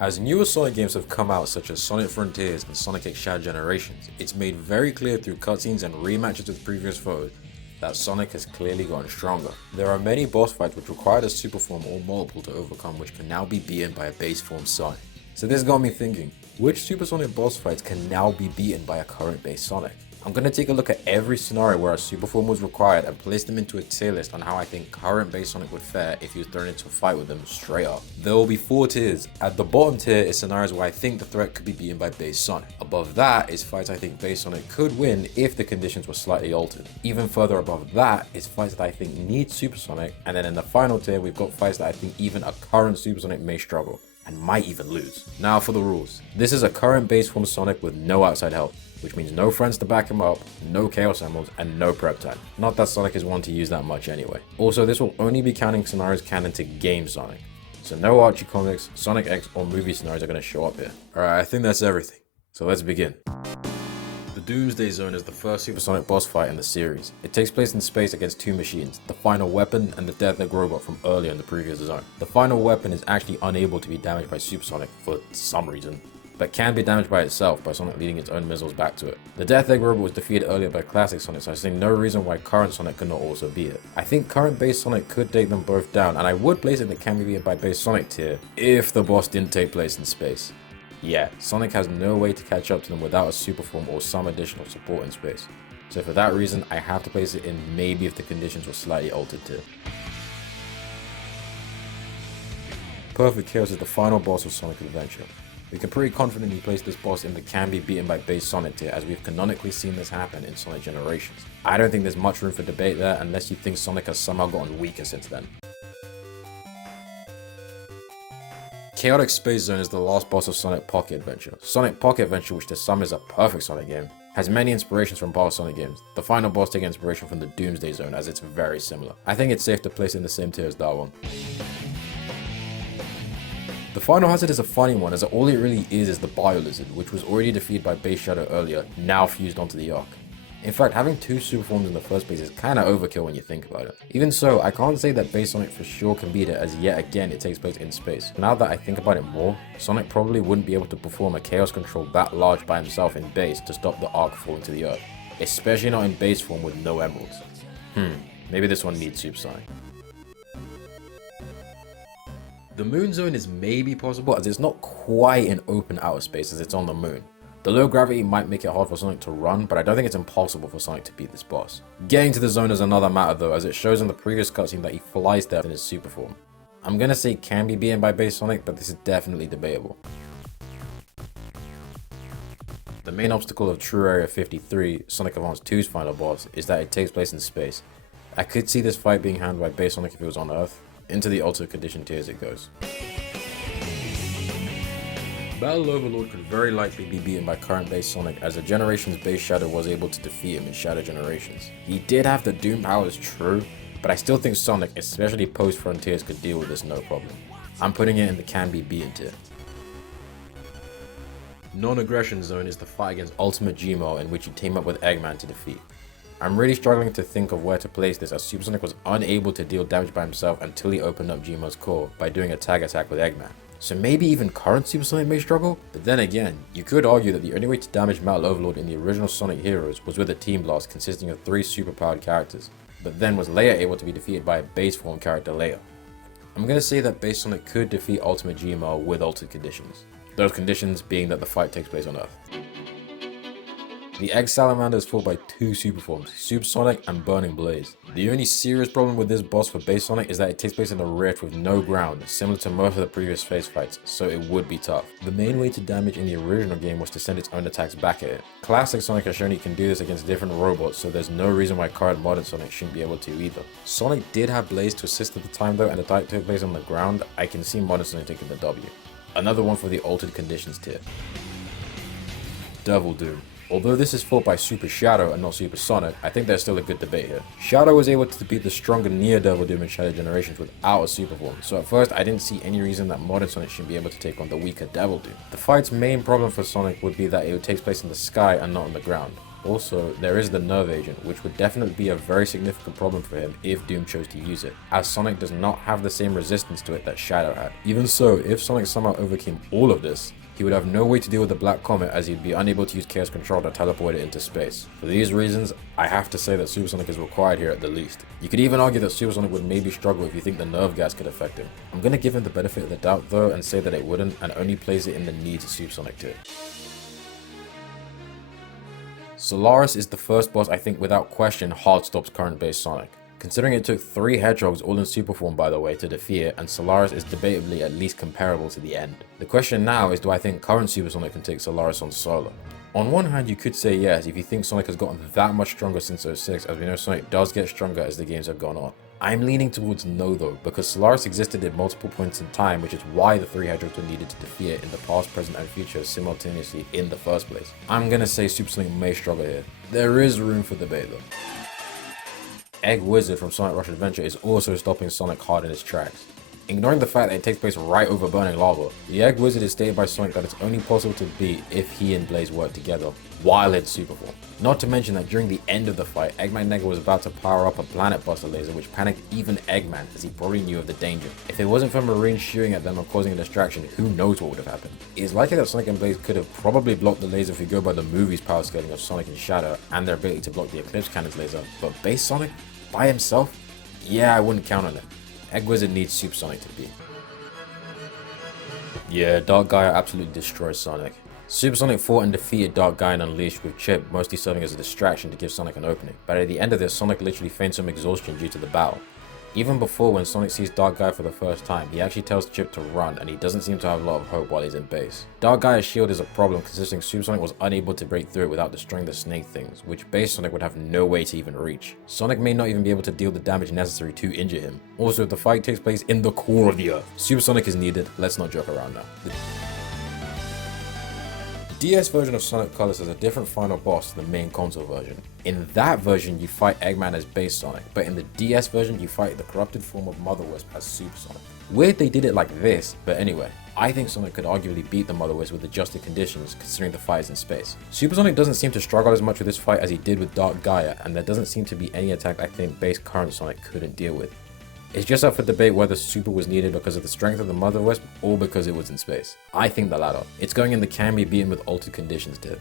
As newer Sonic games have come out such as Sonic Frontiers and Sonic X Shadow Generations, it's made very clear through cutscenes and rematches with previous foes that Sonic has clearly gotten stronger. There are many boss fights which required a super form or multiple to overcome which can now be beaten by a base form Sonic. So this got me thinking, which Super Sonic boss fights can now be beaten by a current base Sonic? I'm going to take a look at every scenario where a super form was required and place them into a tier list on how I think current base Sonic would fare if he was thrown into a fight with them straight up. There will be 4 tiers. At the bottom tier is scenarios where I think the threat could be beaten by base Sonic. Above that is fights I think base Sonic could win if the conditions were slightly altered. Even further above that is fights that I think need Super Sonic, and then in the final tier we've got fights that I think even a current Super Sonic may struggle and might even lose. Now for the rules. This is a current base form Sonic with no outside help, which means no friends to back him up, no Chaos Emeralds, and no prep time. Not that Sonic is one to use that much anyway. Also, this will only be counting scenarios canon to Game Sonic, so no Archie comics, Sonic X, or movie scenarios are going to show up here. Alright, I think that's everything, so let's begin. The Doomsday Zone is the first Super Sonic boss fight in the series. It takes place in space against 2 machines, the Final Weapon and the Death Egg robot from earlier in the previous zone. The Final Weapon is actually unable to be damaged by Super Sonic for some reason, but can be damaged by itself by Sonic leading its own missiles back to it. The Death Egg robot was defeated earlier by Classic Sonic, so I see no reason why current Sonic could not also beat it. I think current base Sonic could take them both down, and I would place it in the can be beaten by base Sonic tier if the boss didn't take place in space. Yeah, Sonic has no way to catch up to them without a super form or some additional support in space. So for that reason, I have to place it in maybe if the conditions were slightly altered tier. Perfect Chaos is the final boss of Sonic Adventure. We can pretty confidently place this boss in the can be beaten by base Sonic tier, as we've canonically seen this happen in Sonic Generations. I don't think there's much room for debate there unless you think Sonic has somehow gotten weaker since then. Chaotic Space Zone is the last boss of Sonic Pocket Adventure. Sonic Pocket Adventure, which to some is a perfect Sonic game, has many inspirations from past Sonic games. The final boss taking inspiration from the Doomsday Zone, as it's very similar. I think it's safe to place it in the same tier as that one. The final hazard is a funny one, as all it really is the Bio Lizard, which was already defeated by Base Shadow earlier, now fused onto the Arc. In fact, having 2 super forms in the first place is kinda overkill when you think about it. Even so, I can't say that base Sonic for sure can beat it, as yet again it takes place in space. Now that I think about it more, Sonic probably wouldn't be able to perform a Chaos Control that large by himself in base to stop the Arc falling to the Earth. Especially not in base form with no emeralds. Maybe this one needs Super Sonic. The Moon Zone is maybe possible, as it's not quite an open outer space as it's on the moon. The low gravity might make it hard for Sonic to run, but I don't think it's impossible for Sonic to beat this boss. Getting to the zone is another matter though, as it shows in the previous cutscene that he flies there in his super form. I'm gonna say it can be beaten by base Sonic, but this is definitely debatable. The main obstacle of True Area 53, Sonic Advance 2's final boss, is that it takes place in space. I could see this fight being handled by base Sonic if it was on Earth. Into the altered condition tiers it goes. Battle Overlord could very likely be beaten by current base Sonic, as the Generations base Shadow was able to defeat him in Shadow Generations. He did have the Doom powers, true, but I still think Sonic, especially post Frontiers, could deal with this no problem. I'm putting it in the can be beaten tier. Non-Aggression Zone is the fight against Ultimate Gmo, in which you team up with Eggman to defeat. I'm really struggling to think of where to place this, as Super Sonic was unable to deal damage by himself until he opened up Gmo's core by doing a tag attack with Eggman. So maybe even current Super Sonic may struggle? But then again, you could argue that the only way to damage Metal Overlord in the original Sonic Heroes was with a Team Blast consisting of 3 superpowered characters, but then was later able to be defeated by a base form character later. I'm gonna say that base Sonic could defeat Ultimate Gmo with altered conditions. Those conditions being that the fight takes place on Earth. The Egg Salamander is fought by 2 super forms, Super Sonic and Burning Blaze. The only serious problem with this boss for base Sonic is that it takes place in a rift with no ground, similar to most of the previous phase fights, so it would be tough. The main way to damage in the original game was to send its own attacks back at it. Classic Sonic has shown it can do this against different robots, so there's no reason why current modern Sonic shouldn't be able to either. Sonic did have Blaze to assist at the time though, and the fight took place on the ground. I can see modern Sonic taking the W. Another one for the altered conditions tier. Devil Doom. Although this is fought by Super Shadow and not Super Sonic, I think there's still a good debate here. Shadow was able to defeat the stronger Neo Devil Doom in Shadow Generations without a super form, so at first I didn't see any reason that modern Sonic shouldn't be able to take on the weaker Devil Doom. The fight's main problem for Sonic would be that it takes place in the sky and not on the ground. Also, there is the Nerve Agent, which would definitely be a very significant problem for him if Doom chose to use it, as Sonic does not have the same resistance to it that Shadow had. Even so, if Sonic somehow overcame all of this, he would have no way to deal with the Black Comet, as he'd be unable to use Chaos Control to teleport it into space. For these reasons, I have to say that Super Sonic is required here at the least. You could even argue that Super Sonic would maybe struggle if you think the Nerve Gas could affect him. I'm gonna give him the benefit of the doubt though and say that it wouldn't, and only place it in the needs of Super Sonic tier. Solaris is the first boss I think without question hard stops current base Sonic. Considering it took 3 Hedgehogs all in super form by the way to defeat it, and Solaris is debatably at least comparable to the end. The question now is, do I think current Super Sonic can take Solaris on solo? On one hand, you could say yes if you think Sonic has gotten that much stronger since 06, as we know Sonic does get stronger as the games have gone on. I'm leaning towards no though, because Solaris existed at multiple points in time, which is why the 3 Hedgehogs were needed to defeat it in the past, present and future simultaneously in the first place. I'm gonna say Super Sonic may struggle here. There is room for debate though. Egg Wizard from Sonic Rush Adventure is also stopping Sonic hard in its tracks. Ignoring the fact that it takes place right over burning lava, the Egg Wizard is stated by Sonic that it's only possible to beat if he and Blaze work together, while in super form. Not to mention that during the end of the fight, Eggman Nega was about to power up a Planet Buster laser which panicked even Eggman, as he probably knew of the danger. If it wasn't for Marine shooting at them and causing a distraction, who knows what would have happened. It is likely that Sonic and Blaze could have probably blocked the laser if we go by the movie's power scaling of Sonic and Shadow and their ability to block the Eclipse Cannon's laser, but base Sonic? By himself? Yeah, I wouldn't count on it. Egg Wizard needs Super Sonic to beat. Yeah, Dark Gaia absolutely destroys Sonic. Super Sonic fought and defeated Dark Gaia and Unleashed, with Chip mostly serving as a distraction to give Sonic an opening, but at the end of this, Sonic literally feigns some exhaustion due to the battle. Even before, when Sonic sees Dark Gaia for the first time, he actually tells Chip to run, and he doesn't seem to have a lot of hope while he's in base. Dark Gaia's shield is a problem, considering Super Sonic was unable to break through it without destroying the snake things, which base Sonic would have no way to even reach. Sonic may not even be able to deal the damage necessary to injure him. Also, the fight takes place in the core of the Earth. Super Sonic is needed, let's not joke around now. The DS version of Sonic Colors has a different final boss to the main console version. In that version, you fight Eggman as base Sonic, but in the DS version, you fight the corrupted form of Mother Wisp as Super Sonic. Weird they did it like this, but anyway, I think Sonic could arguably beat the Mother Wisp with adjusted conditions, considering the fight is in space. Super Sonic doesn't seem to struggle as much with this fight as he did with Dark Gaia, and there doesn't seem to be any attack I think base current Sonic couldn't deal with. It's just up for debate whether Super was needed because of the strength of the Mother Wisp or because it was in space. I think the latter. It's going in the can be beaten with altered conditions tip.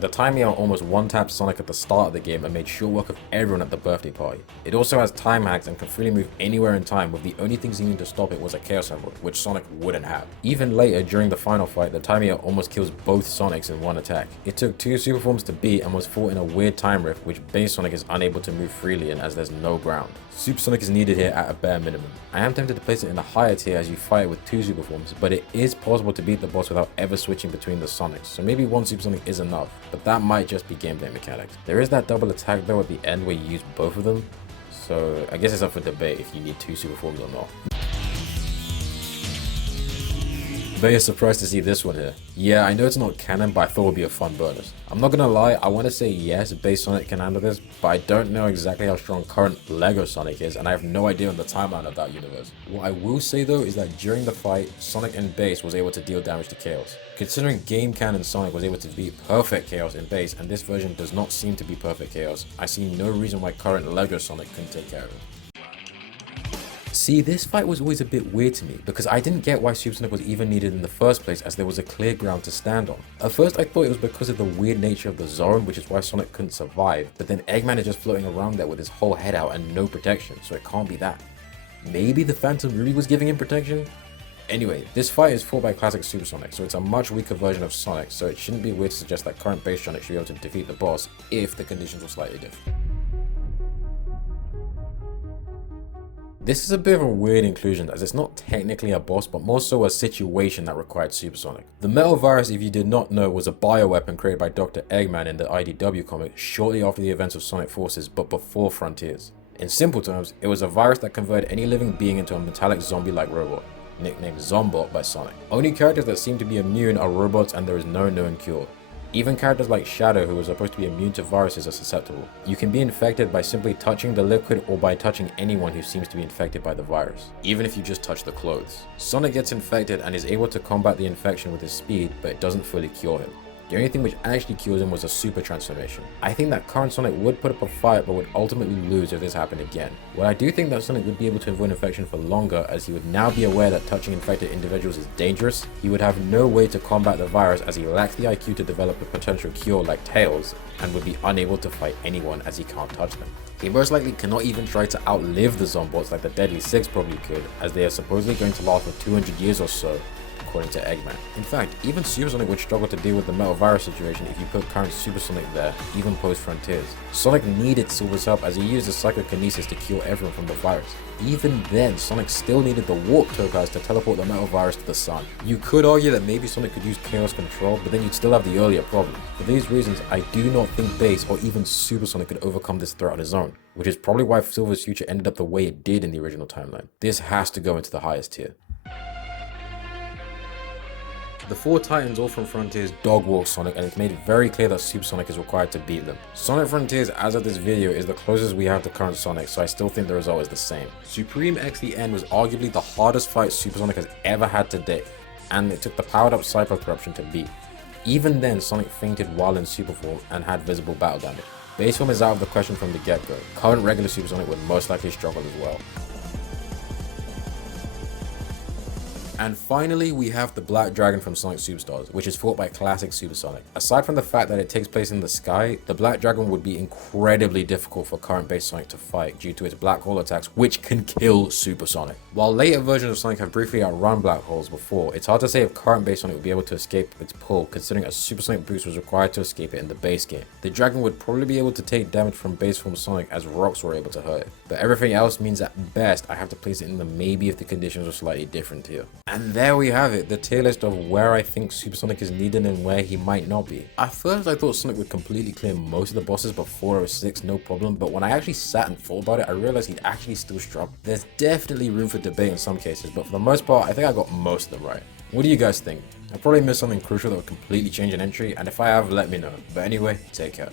The Time Meow almost one-tapped Sonic at the start of the game and made sure work of everyone at the birthday party. It also has time hacks and can freely move anywhere in time, with the only things needing to stop it was a Chaos Emerald, which Sonic wouldn't have. Even later, during the final fight, the Time Meow almost kills both Sonics in one attack. It took 2 super forms to beat and was fought in a weird time rift, which base Sonic is unable to move freely in as there's no ground. Super Sonic is needed here at a bare minimum. I am tempted to place it in the higher tier as you fight it with 2 super forms, but it is possible to beat the boss without ever switching between the Sonics, so maybe 1 Super Sonic is enough, but that might just be gameplay mechanics. There is that double attack though at the end where you use both of them, so I guess it's up for debate if you need 2 super forms or not. Very surprised to see this one here. Yeah, I know it's not canon, but I thought it would be a fun bonus. I'm not gonna lie, I want to say yes, base Sonic can handle this, but I don't know exactly how strong current LEGO Sonic is, and I have no idea on the timeline of that universe. What I will say though is that during the fight, Sonic in base was able to deal damage to Chaos. Considering game canon Sonic was able to beat perfect Chaos in base, and this version does not seem to be perfect Chaos, I see no reason why current LEGO Sonic couldn't take care of it. See, this fight was always a bit weird to me, because I didn't get why Super Sonic was even needed in the first place, as there was a clear ground to stand on. At first I thought it was because of the weird nature of the zone, which is why Sonic couldn't survive, but then Eggman is just floating around there with his whole head out and no protection, so it can't be that. Maybe the Phantom Ruby was giving him protection? Anyway, this fight is fought by classic Super Sonic, so it's a much weaker version of Sonic, so it shouldn't be weird to suggest that current base Sonic should be able to defeat the boss if the conditions were slightly different. This is a bit of a weird inclusion, as it's not technically a boss, but more so a situation that required Super Sonic. The Metal Virus, if you did not know, was a bioweapon created by Dr. Eggman in the IDW comic shortly after the events of Sonic Forces, but before Frontiers. In simple terms, it was a virus that converted any living being into a metallic zombie-like robot, nicknamed Zombot by Sonic. Only characters that seem to be immune are robots, and there is no known cure. Even characters like Shadow, who are supposed to be immune to viruses, are susceptible. You can be infected by simply touching the liquid or by touching anyone who seems to be infected by the virus, even if you just touch the clothes. Sonic gets infected and is able to combat the infection with his speed, but it doesn't fully cure him. The only thing which actually kills him was a super transformation. I think that current Sonic would put up a fight but would ultimately lose if this happened again. While I do think that Sonic would be able to avoid infection for longer, as he would now be aware that touching infected individuals is dangerous, he would have no way to combat the virus as he lacks the IQ to develop a potential cure like Tails, and would be unable to fight anyone as he can't touch them. He most likely cannot even try to outlive the Zombots like the Deadly Six probably could, as they are supposedly going to last for 200 years or so, according to Eggman. In fact, even Super Sonic would struggle to deal with the Metal Virus situation if you put current Super Sonic there, even post Frontiers. Sonic needed Silver's help as he used the psychokinesis to cure everyone from the virus. Even then, Sonic still needed the Warp Topaz to teleport the Metal Virus to the sun. You could argue that maybe Sonic could use Chaos Control, but then you'd still have the earlier problem. For these reasons, I do not think Base or even Super Sonic could overcome this threat on his own, which is probably why Silver's future ended up the way it did in the original timeline. This has to go into the highest tier. The four Titans all from Frontiers dogwalk Sonic, and it's made very clear that Super Sonic is required to beat them. Sonic Frontiers as of this video is the closest we have to current Sonic, so I still think the result is the same. Supreme X the End was arguably the hardest fight Super Sonic has ever had to date, and it took the powered up Cyber Corruption to beat. Even then, Sonic fainted while in Super Form and had visible battle damage. Base form is out of the question from the get-go. Current regular Super Sonic would most likely struggle as well. And finally, we have the Black Dragon from Sonic Superstars, which is fought by classic Super Sonic. Aside from the fact that it takes place in the sky, the Black Dragon would be incredibly difficult for current base Sonic to fight due to its black hole attacks, which can kill Super Sonic. While later versions of Sonic have briefly outrun black holes before, it's hard to say if current base Sonic would be able to escape its pull, considering a Super Sonic boost was required to escape it in the base game. The Dragon would probably be able to take damage from base form Sonic as rocks were able to hurt it, but everything else means at best I have to place it in the maybe if the conditions were slightly different tier. And there we have it, the tier list of where I think Super Sonic is needed and where he might not be. At first I thought Sonic would completely clear most of the bosses before 06 no problem, but when I actually sat and thought about it, I realized he'd actually still struggle. There's definitely room for debate in some cases, but for the most part I think I got most of them right. What do you guys think? I probably missed something crucial that would completely change an entry, and if I have, let me know. But anyway, take care.